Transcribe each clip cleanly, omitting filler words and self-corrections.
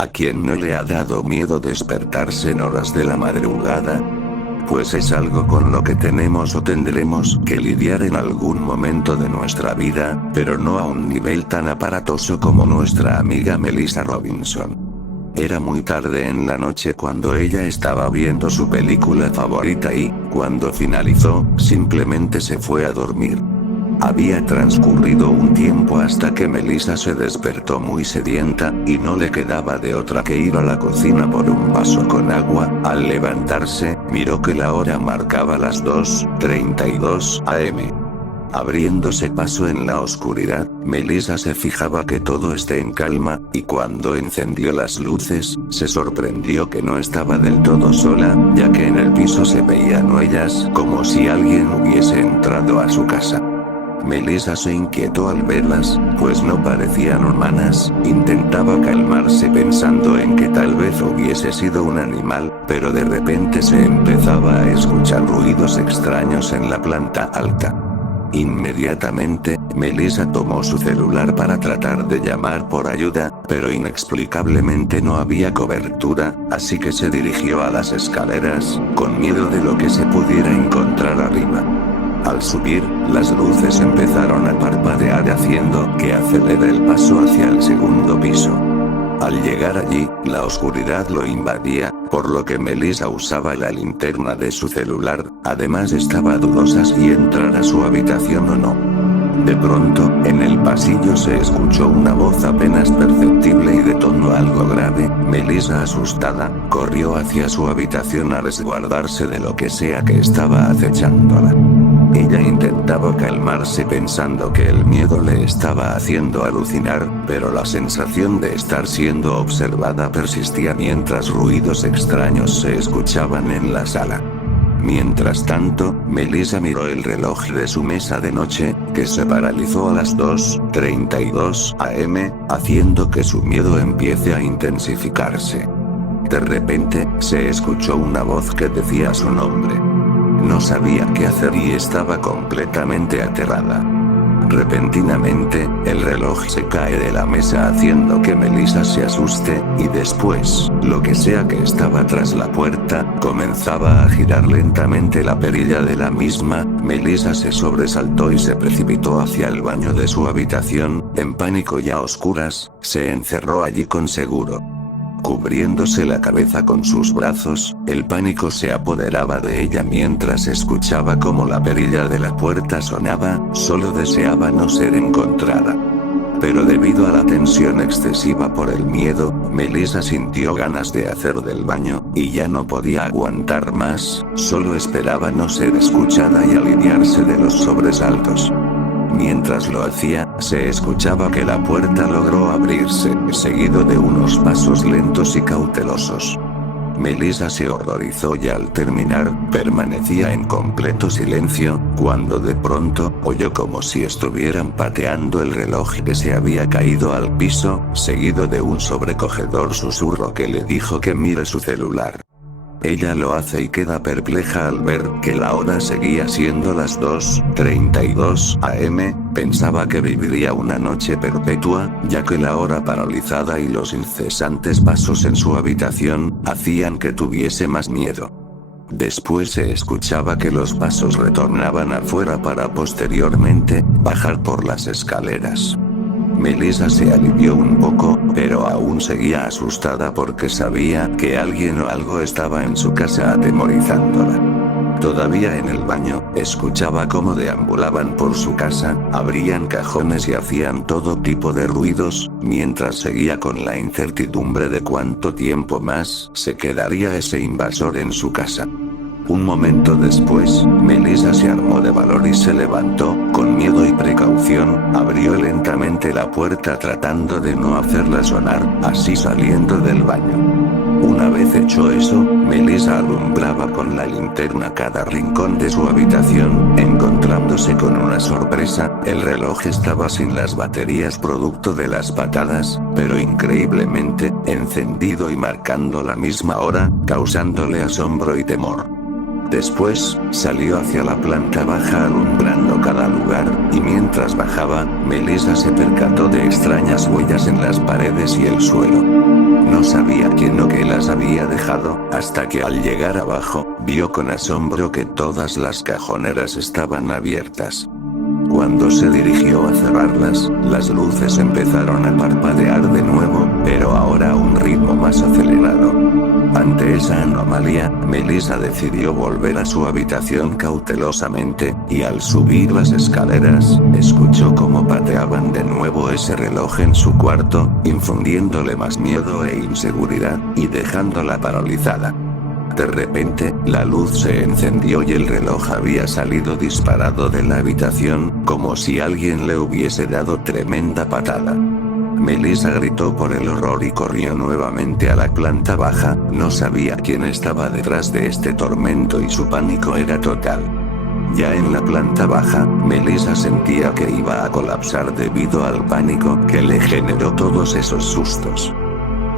¿A quién no le ha dado miedo despertarse en horas de la madrugada? Pues es algo con lo que tenemos o tendremos que lidiar en algún momento de nuestra vida, pero no a un nivel tan aparatoso como nuestra amiga Melissa Robinson. Era muy tarde en la noche cuando ella estaba viendo su película favorita y, cuando finalizó, simplemente se fue a dormir. Había transcurrido un tiempo hasta que Melissa se despertó muy sedienta, y no le quedaba de otra que ir a la cocina por un vaso con agua. Al levantarse, miró que la hora marcaba las 2:32 am. Abriéndose paso en la oscuridad, Melissa se fijaba que todo esté en calma, y cuando encendió las luces, se sorprendió que no estaba del todo sola, ya que en el piso se veían huellas como si alguien hubiese entrado a su casa. Melissa se inquietó al verlas, pues no parecían humanas. Intentaba calmarse pensando en que tal vez hubiese sido un animal, pero de repente se empezaba a escuchar ruidos extraños en la planta alta. Inmediatamente, Melissa tomó su celular para tratar de llamar por ayuda, pero inexplicablemente no había cobertura, así que se dirigió a las escaleras, con miedo de lo que se pudiera encontrar arriba. Al subir, las luces empezaron a parpadear haciendo que acelere el paso hacia el segundo piso. Al llegar allí, la oscuridad lo invadía, por lo que Melissa usaba la linterna de su celular. Además estaba dudosa si entrar a su habitación o no. De pronto, en el pasillo se escuchó una voz apenas perceptible y de tono algo grave. Melissa, asustada, corrió hacia su habitación a resguardarse de lo que sea que estaba acechándola. Ella intentaba calmarse pensando que el miedo le estaba haciendo alucinar, pero la sensación de estar siendo observada persistía mientras ruidos extraños se escuchaban en la sala. Mientras tanto, Melissa miró el reloj de su mesa de noche, que se paralizó a las 2:32 am, haciendo que su miedo empiece a intensificarse. De repente, se escuchó una voz que decía su nombre. No sabía qué hacer y estaba completamente aterrada. Repentinamente, el reloj se cae de la mesa haciendo que Melissa se asuste, y después, lo que sea que estaba tras la puerta, comenzaba a girar lentamente la perilla de la misma. Melissa se sobresaltó y se precipitó hacia el baño de su habitación. En pánico y a oscuras, se encerró allí con seguro. Cubriéndose la cabeza con sus brazos, el pánico se apoderaba de ella mientras escuchaba cómo la perilla de la puerta sonaba. Solo deseaba no ser encontrada. Pero debido a la tensión excesiva por el miedo, Melissa sintió ganas de hacer del baño, y ya no podía aguantar más. Solo esperaba no ser escuchada y aliviarse de los sobresaltos. Mientras lo hacía, se escuchaba que la puerta logró abrirse, seguido de unos pasos lentos y cautelosos. Melissa se horrorizó y al terminar, permanecía en completo silencio, cuando de pronto, oyó como si estuvieran pateando el reloj que se había caído al piso, seguido de un sobrecogedor susurro que le dijo que mire su celular. Ella lo hace y queda perpleja al ver que la hora seguía siendo las 2:32 am, pensaba que viviría una noche perpetua, ya que la hora paralizada y los incesantes pasos en su habitación, hacían que tuviese más miedo. Después se escuchaba que los pasos retornaban afuera para posteriormente, bajar por las escaleras. Melissa se alivió un poco, pero aún seguía asustada porque sabía que alguien o algo estaba en su casa atemorizándola. Todavía en el baño, escuchaba cómo deambulaban por su casa, abrían cajones y hacían todo tipo de ruidos, mientras seguía con la incertidumbre de cuánto tiempo más se quedaría ese invasor en su casa. Un momento después, Melissa se armó de valor y se levantó. Con miedo y precaución, abrió lentamente la puerta tratando de no hacerla sonar, así saliendo del baño. Una vez hecho eso, Melissa alumbraba con la linterna cada rincón de su habitación, encontrándose con una sorpresa. El reloj estaba sin las baterías producto de las patadas, pero increíblemente, encendido y marcando la misma hora, causándole asombro y temor. Después, salió hacia la planta baja alumbrando cada lugar, y mientras bajaba, Melissa se percató de extrañas huellas en las paredes y el suelo. No sabía quién o qué las había dejado, hasta que al llegar abajo, vio con asombro que todas las cajoneras estaban abiertas. Cuando se dirigió a cerrarlas, las luces empezaron a parpadear de nuevo, pero ahora a un ritmo más acelerado. Ante esa anomalía, Melissa decidió volver a su habitación cautelosamente, y al subir las escaleras, escuchó cómo pateaban de nuevo ese reloj en su cuarto, infundiéndole más miedo e inseguridad, y dejándola paralizada. De repente, la luz se encendió y el reloj había salido disparado de la habitación, como si alguien le hubiese dado tremenda patada. Melissa gritó por el horror y corrió nuevamente a la planta baja. No sabía quién estaba detrás de este tormento y su pánico era total. Ya en la planta baja, Melissa sentía que iba a colapsar debido al pánico que le generó todos esos sustos.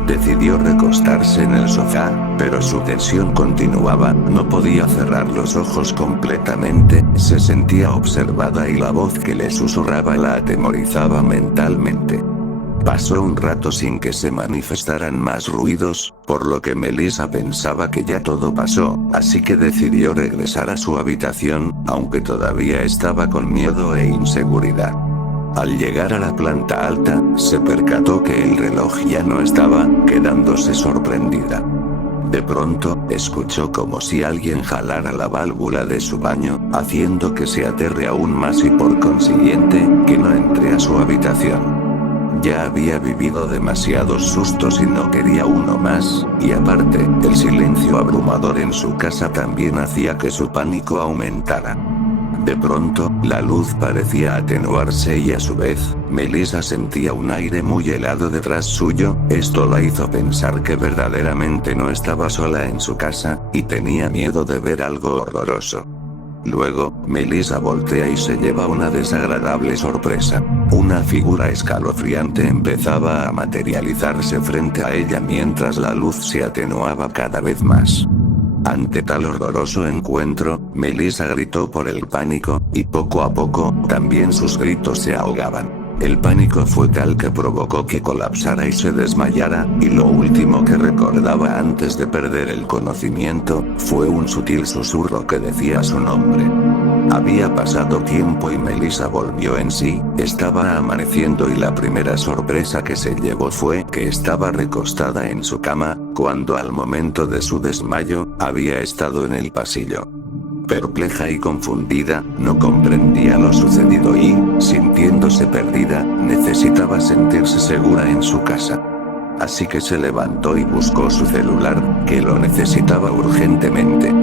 Decidió recostarse en el sofá, pero su tensión continuaba, no podía cerrar los ojos completamente, se sentía observada y la voz que le susurraba la atemorizaba mentalmente. Pasó un rato sin que se manifestaran más ruidos, por lo que Melissa pensaba que ya todo pasó, así que decidió regresar a su habitación, aunque todavía estaba con miedo e inseguridad. Al llegar a la planta alta, se percató que el reloj ya no estaba, quedándose sorprendida. De pronto, escuchó como si alguien jalara la válvula de su baño, haciendo que se aterre aún más y por consiguiente, que no entre a su habitación. Ya había vivido demasiados sustos y no quería uno más, y aparte, el silencio abrumador en su casa también hacía que su pánico aumentara. De pronto, la luz parecía atenuarse y a su vez, Melissa sentía un aire muy helado detrás suyo. Esto la hizo pensar que verdaderamente no estaba sola en su casa, y tenía miedo de ver algo horroroso. Luego, Melissa voltea y se lleva una desagradable sorpresa. Una figura escalofriante empezaba a materializarse frente a ella mientras la luz se atenuaba cada vez más. Ante tal horroroso encuentro, Melissa gritó por el pánico, y poco a poco, también sus gritos se ahogaban. El pánico fue tal que provocó que colapsara y se desmayara, y lo último que recordaba antes de perder el conocimiento, fue un sutil susurro que decía su nombre. Había pasado tiempo y Melissa volvió en sí, estaba amaneciendo y la primera sorpresa que se llevó fue que estaba recostada en su cama, cuando al momento de su desmayo, había estado en el pasillo. Perpleja y confundida, no comprendía lo sucedido y, sintiéndose perdida, necesitaba sentirse segura en su casa. Así que se levantó y buscó su celular, que lo necesitaba urgentemente.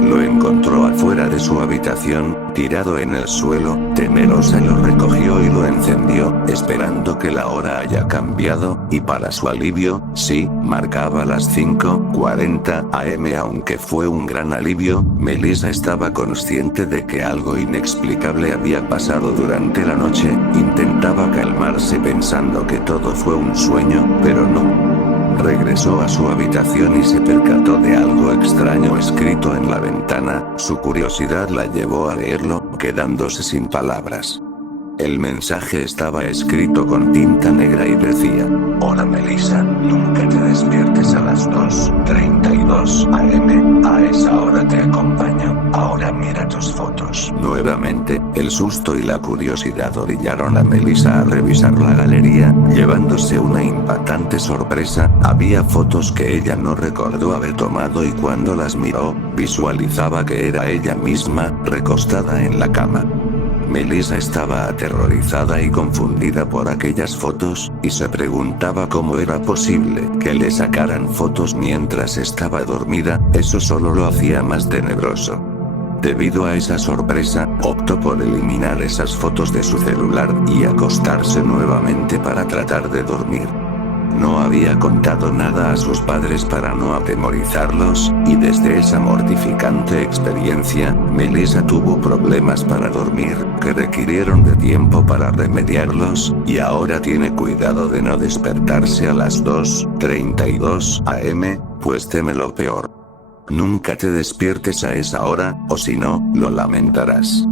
Lo encontró afuera de su habitación, tirado en el suelo. Temerosa lo recogió y lo encendió, esperando que la hora haya cambiado, y para su alivio, sí, marcaba las 5:40 am. Aunque fue un gran alivio, Melissa estaba consciente de que algo inexplicable había pasado durante la noche. Intentaba calmarse pensando que todo fue un sueño, pero no. Regresó a su habitación y se percató de algo extraño escrito en la ventana. Su curiosidad la llevó a leerlo, quedándose sin palabras. El mensaje estaba escrito con tinta negra y decía: Hola Melissa, nunca te despiertes a las 2:32 am, a esa hora te acompaño, ahora mira tus fotos. Nuevamente, el susto y la curiosidad orillaron a Melissa a revisar la galería, llevándose una impactante sorpresa. Había fotos que ella no recordó haber tomado y cuando las miró, visualizaba que era ella misma, recostada en la cama. Melissa estaba aterrorizada y confundida por aquellas fotos, y se preguntaba cómo era posible que le sacaran fotos mientras estaba dormida. Eso solo lo hacía más tenebroso. Debido a esa sorpresa, optó por eliminar esas fotos de su celular y acostarse nuevamente para tratar de dormir. No había contado nada a sus padres para no atemorizarlos, y desde esa mortificante experiencia, Melissa tuvo problemas para dormir, que requirieron de tiempo para remediarlos, y ahora tiene cuidado de no despertarse a las 2:32 am, pues teme lo peor. Nunca te despiertes a esa hora, o si no, lo lamentarás.